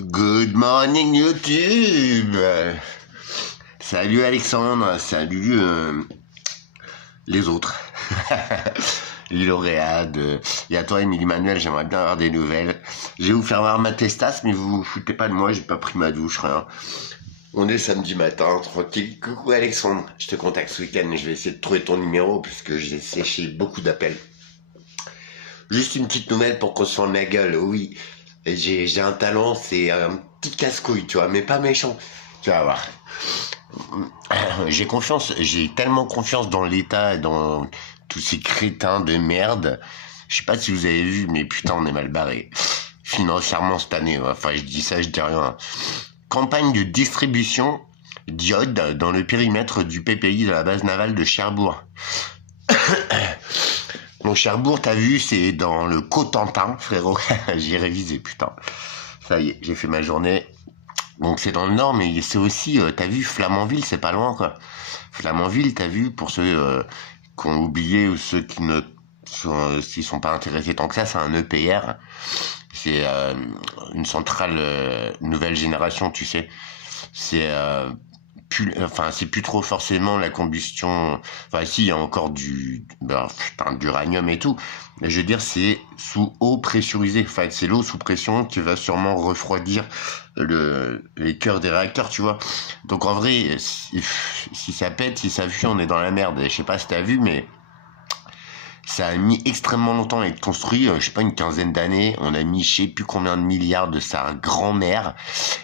Good morning YouTube. Salut Alexandre, salut les autres. Les lauréats et à toi Émilie Manuel, j'aimerais bien avoir des nouvelles. Je vais vous faire voir ma testasse, mais vous vous foutez pas de moi, j'ai pas pris ma douche, rien. On est samedi matin, tranquille. Coucou Alexandre, je te contacte ce week-end et je vais essayer de trouver ton numéro puisque j'ai séché beaucoup d'appels. Juste une petite nouvelle pour qu'on se sente la gueule, oui. J'ai un talent, c'est un petit casse-couille, tu vois, mais pas méchant. Tu vas voir. J'ai tellement confiance dans l'État et dans tous ces crétins de merde. Je sais pas si vous avez vu, mais putain, on est mal barré. Financièrement cette année, enfin, je dis ça, je dis rien. Campagne de distribution d'iode dans le périmètre du PPI de la base navale de Cherbourg. Donc Cherbourg, t'as vu, c'est dans le Cotentin, frérot. J'ai révisé, putain. Ça y est, j'ai fait ma journée. Donc c'est dans le Nord, mais c'est aussi, t'as vu, Flamanville, c'est pas loin, quoi. Flamanville, t'as vu, pour ceux qui ont oublié ou ceux qui ne s'y sont pas intéressés tant que ça, c'est un EPR. C'est une centrale nouvelle génération, tu sais. C'est c'est plus trop forcément la combustion. Enfin, si, il y a encore d'uranium et tout. Mais je veux dire, c'est sous eau pressurisée. Enfin, c'est l'eau sous pression qui va sûrement refroidir les cœurs des réacteurs, tu vois. Donc, en vrai, si ça pète, si ça fuit, on est dans la merde. Et je sais pas si t'as vu, mais ça a mis extrêmement longtemps à être construit, je sais pas, une quinzaine d'années. On a mis je sais plus combien de milliards de sa grand-mère.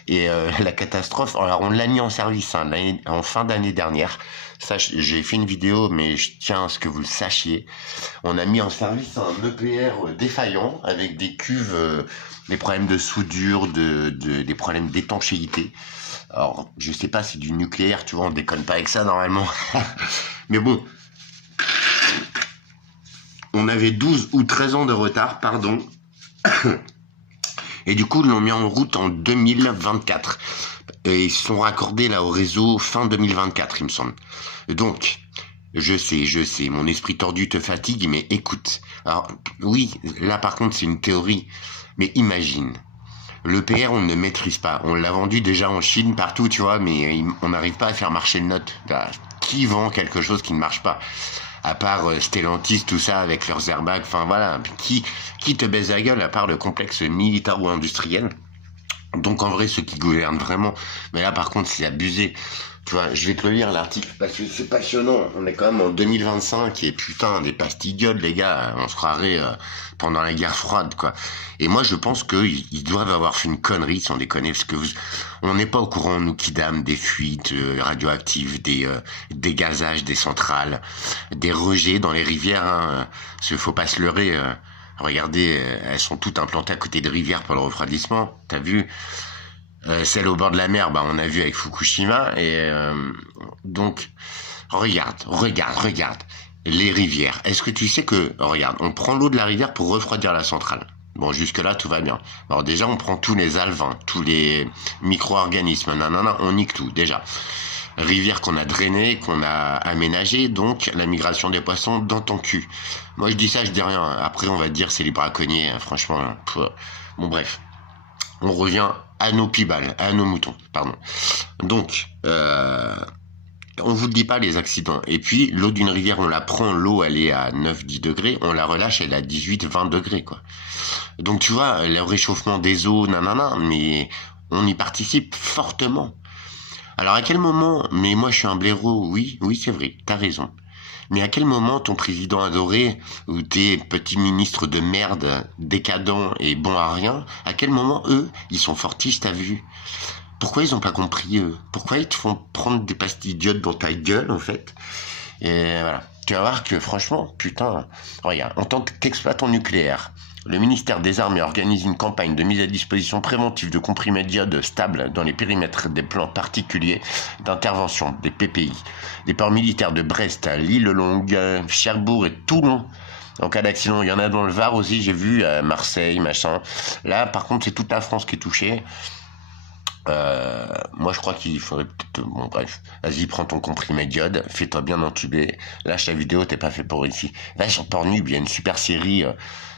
Et la catastrophe, alors on l'a mis en service en fin d'année dernière. Ça, j'ai fait une vidéo, mais je tiens à ce que vous le sachiez. On a mis en service un EPR défaillant avec des cuves, des problèmes de soudure, des problèmes d'étanchéité. Alors, je sais pas, c'est du nucléaire, tu vois, on déconne pas avec ça normalement. Mais bon. On avait 12 ou 13 ans de retard, pardon. Et du coup, ils l'ont mis en route en 2024. Et ils se sont raccordés là au réseau fin 2024, il me semble. Donc, je sais, mon esprit tordu te fatigue, mais écoute. Alors, oui, là par contre, c'est une théorie. Mais imagine. Le PR, on ne maîtrise pas. On l'a vendu déjà en Chine, partout, tu vois, mais on n'arrive pas à faire marcher le note. Qui vend quelque chose qui ne marche pas? À part Stellantis, tout ça, avec leurs airbags, enfin voilà, qui te baise la gueule à part le complexe militaire ou industriel? Donc en vrai, ceux qui gouvernent vraiment, mais là par contre c'est abusé. Tu vois, je vais te le lire l'article parce que c'est passionnant. On est quand même en 2025 et putain, des pastilles d'iode, les gars, on se croirait pendant la guerre froide, quoi. Et moi, je pense qu'ils doivent avoir fait une connerie, sans déconner, parce que on n'est pas au courant, nous, Kidam, des fuites radioactives, des dégazages des centrales, des rejets dans les rivières, hein, parce qu'il faut pas se leurrer. Regardez, elles sont toutes implantées à côté de rivières pour le refroidissement, t'as vu? Celle au bord de la mer, on a vu avec Fukushima. Et donc, regarde. Les rivières. Est-ce que tu sais que, regarde, on prend l'eau de la rivière pour refroidir la centrale. Bon, jusque-là, tout va bien. Alors déjà, on prend tous les alevins, tous les micro-organismes, on nique tout, déjà. Rivière qu'on a drainée, qu'on a aménagée, donc la migration des poissons dans ton cul. Moi, je dis ça, je dis rien. Après, on va te dire c'est les braconniers, hein, franchement. Bon, bref. On revient à nos pibales, à nos moutons, pardon. Donc, on vous le dit pas les accidents. Et puis, l'eau d'une rivière, on la prend, l'eau elle est à 9-10 degrés, on la relâche, elle est à 18-20 degrés, quoi. Donc, tu vois, le réchauffement des eaux, mais on y participe fortement. Alors, à quel moment, mais moi je suis un blaireau, oui, c'est vrai, t'as raison. Mais à quel moment ton président adoré, ou tes petits ministres de merde, décadents et bons à rien, à quel moment, eux, ils sont fortistes, t'as vu? Pourquoi ils ont pas compris, eux? Pourquoi ils te font prendre des pastilles d'iode dans ta gueule, en fait? Et voilà. Tu vas voir que, franchement, putain, regarde, en tant qu'exploitant nucléaire, le ministère des Armées organise une campagne de mise à disposition préventive de comprimés d'iode stables dans les périmètres des plans particuliers d'intervention des PPI, des ports militaires de Brest, L'Île-Longue, Cherbourg et Toulon. En cas d'accident, il y en a dans le Var aussi, j'ai vu, à Marseille, machin. Là, par contre, c'est toute la France qui est touchée. Moi, je crois qu'il faudrait peut-être... Bon, bref. Vas-y, prends ton comprimé d'iode, fais-toi bien entuber. Lâche la vidéo, t'es pas fait pour ici. Va sur Pornhub, il y a une super série.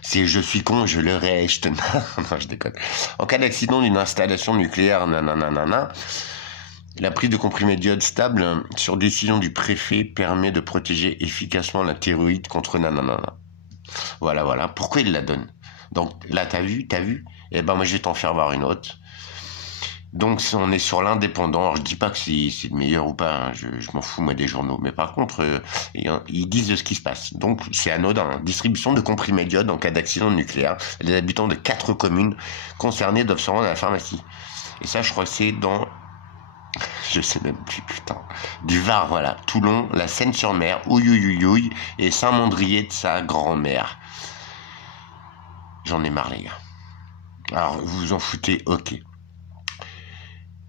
C'est Je suis con, je le reste. Je te... non, je déconne. En cas d'accident d'une installation nucléaire, nanana, la prise de comprimé d'iode stable, sur décision du préfet, permet de protéger efficacement la thyroïde contre nanana. Voilà, voilà. Pourquoi il la donne? Donc là, t'as vu? Eh ben, moi, je vais t'en faire voir une autre. Donc on est sur l'indépendant. Alors je dis pas que c'est le meilleur ou pas, hein. Je m'en fous moi des journaux. Mais par contre, ils disent de ce qui se passe. Donc c'est anodin, hein. Distribution de comprimés d'iode en cas d'accident nucléaire. Les habitants de 4 communes concernées doivent se rendre à la pharmacie. Et ça, je crois que c'est dans... Je sais même plus, putain. Du Var, voilà. Toulon, la Seine-sur-Mer, Ouïouïouïouï et Saint-Mandrier de sa grand-mère. J'en ai marre, les gars. Alors, vous vous en foutez, ok.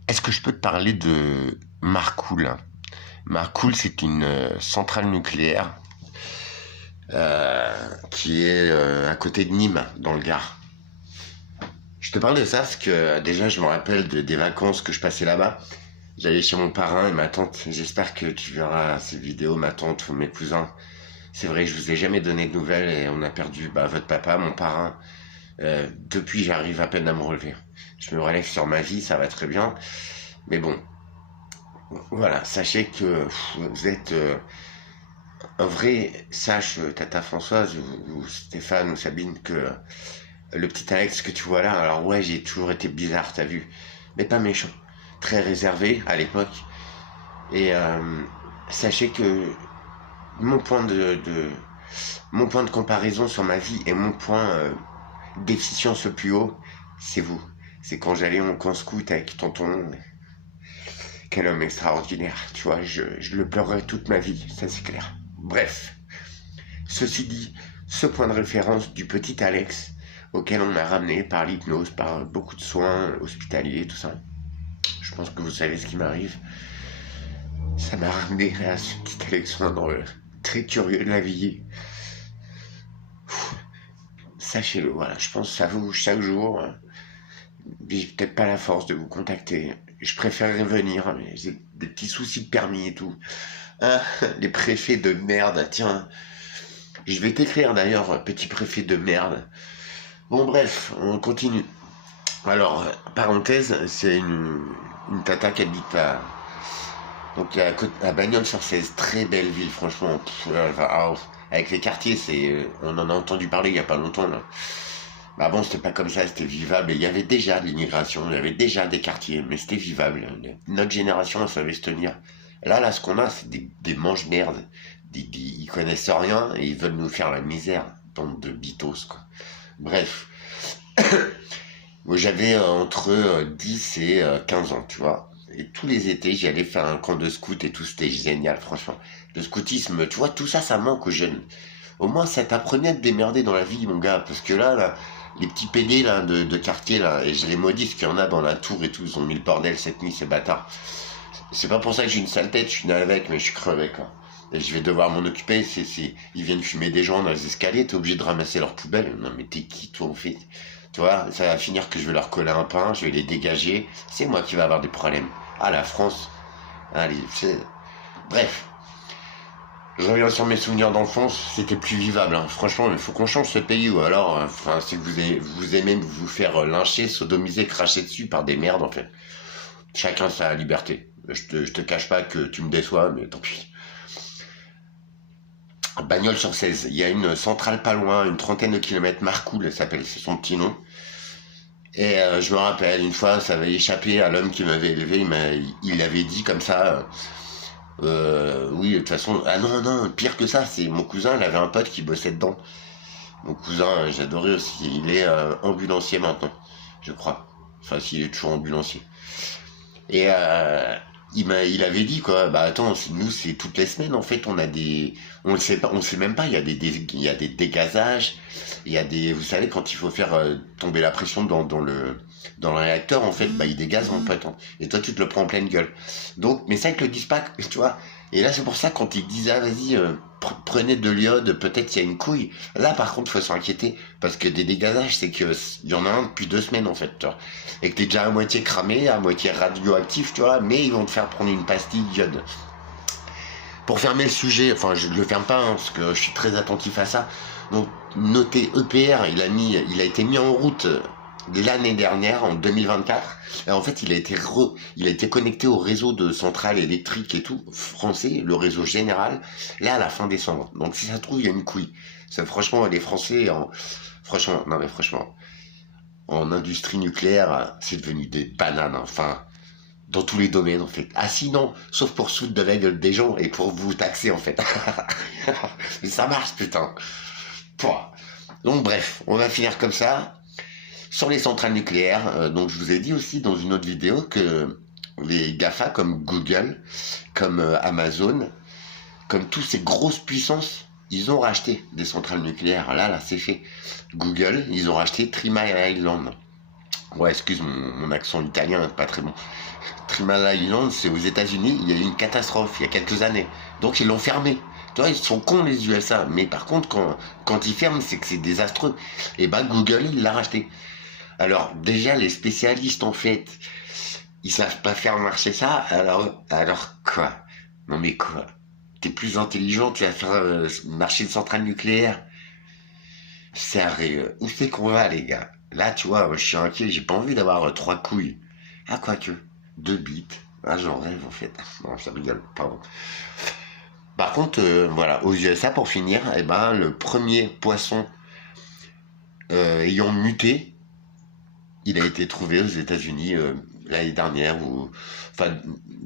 Est-ce que je peux te parler de Marcoule? Marcoule, c'est une centrale nucléaire qui est à côté de Nîmes, dans le Gard. Je te parle de ça parce que déjà, je me rappelle des vacances que je passais là-bas. J'allais chez mon parrain et ma tante. J'espère que tu verras ces vidéos, ma tante ou mes cousins. C'est vrai, je vous ai jamais donné de nouvelles et on a perdu votre papa, mon parrain. Depuis, j'arrive à peine à me relever. Je me relève sur ma vie, ça va très bien. Mais bon, voilà, sachez que vous êtes un vrai, sache Tata Françoise ou Stéphane ou Sabine, que le petit Alex que tu vois là, alors ouais, j'ai toujours été bizarre, t'as vu, mais pas méchant, très réservé à l'époque. Et sachez que mon point mon point de comparaison sur ma vie et mon point d'efficience le plus haut, c'est vous. C'est quand j'allais en camp scout avec tonton. Quel homme extraordinaire, tu vois, je le pleurerai toute ma vie, ça c'est clair. Bref, ceci dit, ce point de référence du petit Alex, auquel on m'a ramené par l'hypnose, par beaucoup de soins hospitaliers, tout ça, je pense que vous savez ce qui m'arrive, ça m'a ramené à ce petit Alexandre très curieux de la vie. Sachez-le, voilà, je pense à vous chaque jour. J'ai peut-être pas la force de vous contacter. Je préférerais venir, mais j'ai des petits soucis de permis et tout. Ah, les préfets de merde, tiens. Je vais t'écrire d'ailleurs, petit préfet de merde. Bon bref, on continue. Alors, parenthèse, c'est une tata qui habite donc à Bagnols-sur-Cèze, très belle ville, franchement. Avec les quartiers, on en a entendu parler il y a pas longtemps là. Bah bon, c'était pas comme ça, c'était vivable. Et il y avait déjà de l'immigration, il y avait déjà des quartiers, mais c'était vivable. Notre génération, elle savait se tenir. Là, ce qu'on a, c'est des mange-merdes. Ils connaissent rien et ils veulent nous faire la misère. Bande de bitos, quoi. Bref. Moi, j'avais entre 10 et 15 ans, tu vois. Et tous les étés, j'y allais faire un camp de scout et tout, c'était génial, franchement. Le scoutisme, tu vois, tout ça, ça manque aux jeunes. Au moins, ça t'apprenait à te démerder dans la vie, mon gars. Parce que là, les petits pédés là, de quartier, là, et je les maudis, parce qu'il y en a dans la tour et tout, ils ont mis le bordel cette nuit, ces bâtards. C'est pas pour ça que j'ai une sale tête, je suis né avec, mais je suis crevé, quoi. Et je vais devoir m'en occuper, ils viennent fumer des gens dans les escaliers, t'es obligé de ramasser leurs poubelles. Non, mais t'es qui, toi, en fait? Tu vois, ça va finir que je vais leur coller un pain, je vais les dégager. C'est moi qui vais avoir des problèmes. Ah, la France. Allez, bref. Je reviens sur mes souvenirs d'enfance, c'était plus vivable, hein. Franchement, il faut qu'on change ce pays, ou alors, enfin, c'est que vous aimez vous faire lyncher, sodomiser, cracher dessus par des merdes, en fait. Chacun sa liberté. Je te cache pas que tu me déçois, mais tant pis. Bagnols-sur-Cèze, il y a une centrale pas loin, une trentaine de kilomètres, Marcoule, elle s'appelle, c'est son petit nom. Et je me rappelle, une fois, ça avait échappé à l'homme qui m'avait élevé, il avait dit comme ça... oui, de toute façon, ah non, pire que ça, c'est mon cousin, il avait un pote qui bossait dedans. Mon cousin, j'adorais aussi, il est ambulancier maintenant, je crois. Enfin, s'il est toujours ambulancier. Et il avait dit quoi, bah attends, nous c'est toutes les semaines en fait, on le sait pas, on sait même pas, il y a il y a des dégazages, il y a vous savez quand il faut faire tomber la pression dans dans le réacteur, en fait, bah, il dégage mon pote. Hein. Et toi, tu te le prends en pleine gueule. Donc, mais ça, ils te le disent pas, tu vois. Et là, c'est pour ça, quand ils disent, ah, vas-y, prenez de l'iode, peut-être il y a une couille. Là, par contre, faut s'inquiéter. Parce que des dégazages, c'est que il y en a un depuis 2 semaines, en fait, tu vois. Et que t'es déjà à moitié cramé, à moitié radioactif, tu vois. Mais ils vont te faire prendre une pastille d'iode. Pour fermer le sujet, enfin, je ne le ferme pas, hein, parce que je suis très attentif à ça. Donc, notez EPR, il a été mis en route l'année dernière, en 2024. Et en fait, il a été connecté au réseau de centrales électriques et tout, français, le réseau général, là, à la fin décembre. Donc, si ça se trouve, il y a une couille. Ça, franchement, les Français, franchement, non mais franchement, en industrie nucléaire, c'est devenu des bananes, hein. Enfin, dans tous les domaines, en fait. Ah sinon, sauf pour se foutre de la gueule des gens et pour vous taxer, en fait. Mais ça marche, putain. Pouah. Donc bref, on va finir comme ça. Sur les centrales nucléaires, donc je vous ai dit aussi dans une autre vidéo que les GAFA comme Google, comme Amazon, comme toutes ces grosses puissances, ils ont racheté des centrales nucléaires. Là, c'est fait. Google, ils ont racheté Three Mile Island. Ouais, excuse mon accent italien, pas très bon. Three Mile Island, c'est aux États-Unis, il y a eu une catastrophe il y a quelques années. Donc ils l'ont fermé. Tu vois, ils sont cons les USA. Mais par contre, quand ils ferment, c'est que c'est désastreux. Et bah Google, il l'a racheté. Alors déjà, les spécialistes, en fait, ils savent pas faire marcher ça. Alors quoi? Non mais quoi? T'es plus intelligent, tu vas faire marcher une centrale nucléaire. Sérieux, où c'est qu'on va, les gars? Là, tu vois, je suis inquiet, j'ai pas envie d'avoir 3 couilles. Ah, quoique, 2 bites. Ah, j'en rêve, en fait. Non, ça rigole, pardon. Par contre, voilà, aux USA, pour finir, eh ben, le premier poisson ayant muté, il a été trouvé aux États-Unis l'année dernière, enfin,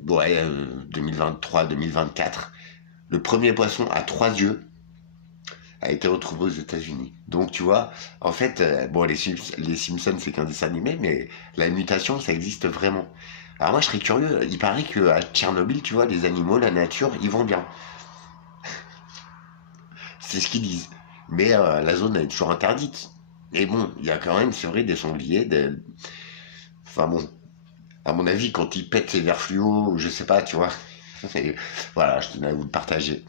ouais, 2023-2024. Le premier poisson à 3 yeux a été retrouvé aux États-Unis. Donc tu vois, en fait, bon, les Simpsons c'est qu'un dessin animé, mais la mutation ça existe vraiment. Alors moi je serais curieux, il paraît qu'à Tchernobyl, tu vois, les animaux, la nature, ils vont bien. C'est ce qu'ils disent. Mais la zone elle est toujours interdite. Et bon, il y a quand même, c'est vrai, des sangliers, enfin bon, à mon avis, quand ils pètent les verres fluo, je sais pas, tu vois. Voilà, je tenais à vous le partager.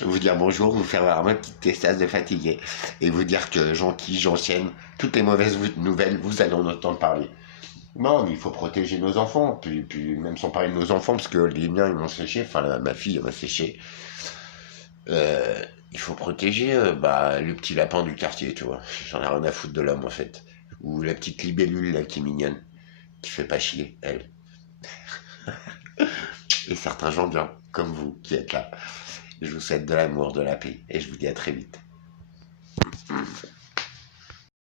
Vous dire bonjour, vous faire voir ma petite testasse de fatigué et vous dire que j'enchaîne toutes les mauvaises nouvelles, vous allez en entendre parler. Non, mais il faut protéger nos enfants, puis même sans parler de nos enfants, parce que les miens ils m'ont séché, enfin ma fille elle m'a séché. Il faut protéger le petit lapin du quartier, tu vois. J'en ai rien à foutre de l'homme en fait. Ou la petite libellule là qui est mignonne, qui fait pas chier, elle. Et certains gens bien, comme vous, qui êtes là. Je vous souhaite de l'amour, de la paix, et je vous dis à très vite.